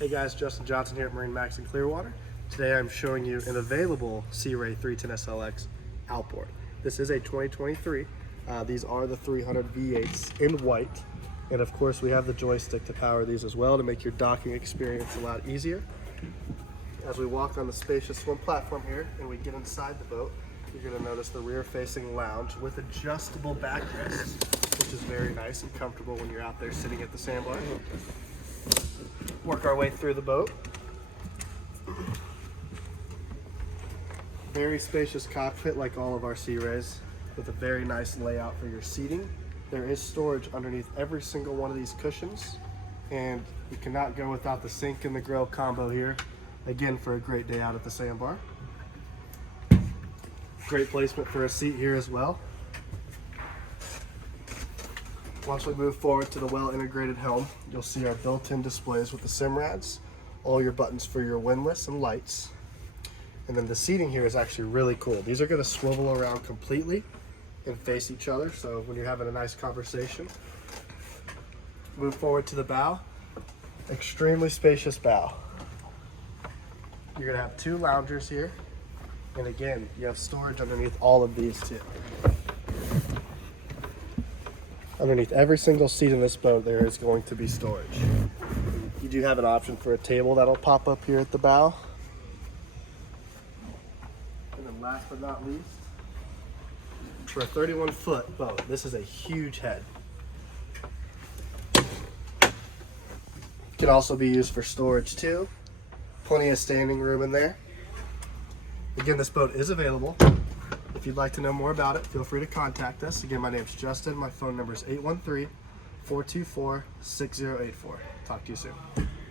Hey guys, Justin Johnson here at MarineMax in Clearwater. Today I'm showing you an available Sea Ray 310 SLX outboard. This is a 2023. These are the 300 V8s in white. And of course we have the joystick to power these as well to make your docking experience a lot easier. As we walk on the spacious swim platform here and we get inside the boat, you're going to notice the rear facing lounge with adjustable backrest, which is very nice and comfortable when you're out there sitting at the sandbar. Work our way through the boat. Very spacious cockpit like all of our Sea Rays, with a very nice layout for your seating. There is storage underneath every single one of these cushions, and you cannot go without the sink and the grill combo here, again for a great day out at the sandbar. Great placement for a seat here as well. Once we move forward to the well-integrated helm, you'll see our built-in displays with the Simrads, all your buttons for your windlass and lights. And then the seating here is actually really cool. These are going to swivel around completely and face each other, so when you're having a nice conversation. Move forward to the bow. Extremely spacious bow. You're going to have two loungers here, and again, you have storage underneath all of these too. Underneath every single seat in this boat, there is going to be storage. You do have an option for a table that'll pop up here at the bow. And then last but not least, for a 31-foot boat, this is a huge head. Can also be used for storage too. Plenty of standing room in there. Again, this boat is available. If you'd like to know more about it, feel free to contact us. Again, my name's Justin. My phone number is 813-424-6084. Talk to you soon.